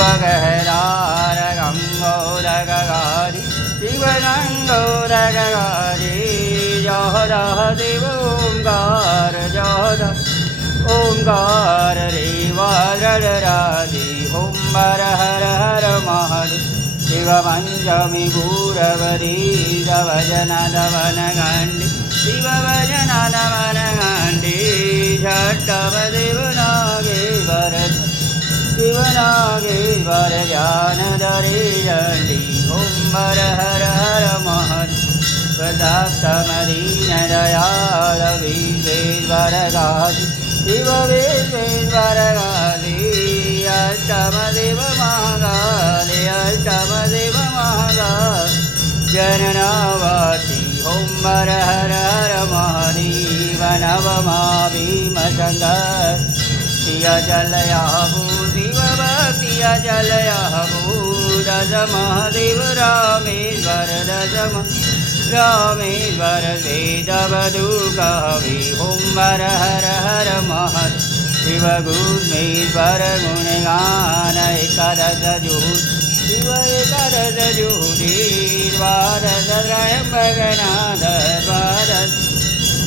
शिवगहदार गंगोदगारि शिवगंगोदगारि जह देव ओंकार जह ओंकार रेवादरादि ओम हर हर हर महादेव शिव पंचमी भूरवरी भजन दवन गंडी शिव भजन दवन गंडी छठव देव नागे भरत शिव नागे भर ज्ञान दरे दंडी ओम हर हर हर महादेव सप्तमदीन दयाल विश्वेश्वर गादि शिव विश्वेश्वर गादि अष्टमदेव महाकाले अष्टमदेव महाकाल जननावासी ओम हर हर हर महादेव नवमा भीमशंकर पिया जलया शिव भक्तिया जलया दश महादेव रामेश्वर दशम रामेश्वर वेदवधू कवि ओम हर हर हर महादेव शिव गुणेश्वर गुणगान एकादश जुहुत शिव एकादश जुहुदीर्वादश त्रयंबकनाथ द्वादश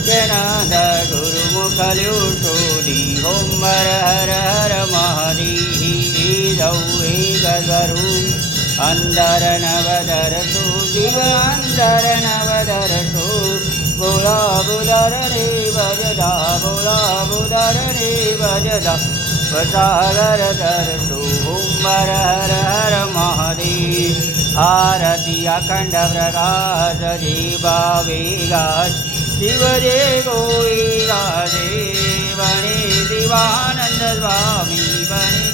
गणाध गुरुमुखल्युषोदि ओम हर हर हर महादेव एकस्वरूप अंदर नवदरसु शिव अंदर नवदरसु बोला बुदर रे भजदा बोला बुदर रे भजदा सागर दरसु ओम हर हर हर महादेव आरती अखंड प्रकाश दीपा वेगाश शिव जे गोई गाजे बने शिवानंद स्वामी बने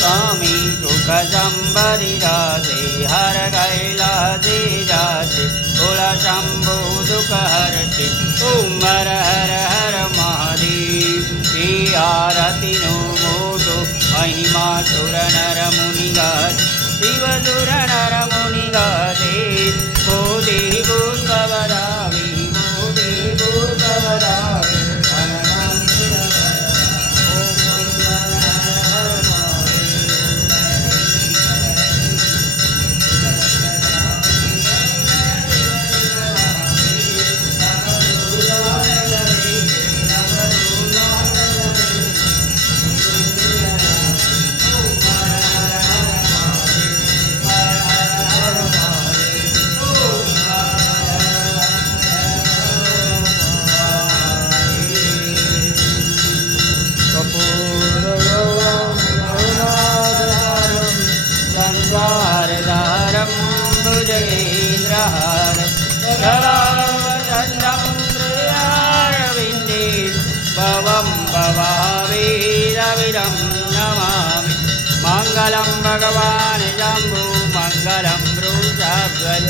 स्वामी सुख संपदि दासे हर कैलासे जाते बोला शंभु दुख हरते ओम हर हर हर महादेव श्री आरती नो मोटो महिमा सुर नर मुनि गाते शिव सुर नर मुनि गाते मोदी भूषवदावी मोदी भूषवदावी मंगलम भगवान जम्बू मंगलम वृषध्वज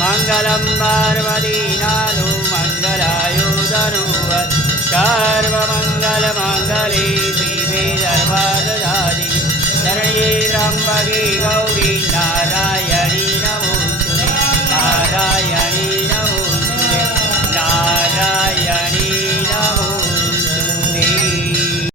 मंगलम पार्वती नानु मंगलायुधनु सर्वमंगल मंगले शिवे सर्वदादि शरण्ये त्र्यंबके गौरी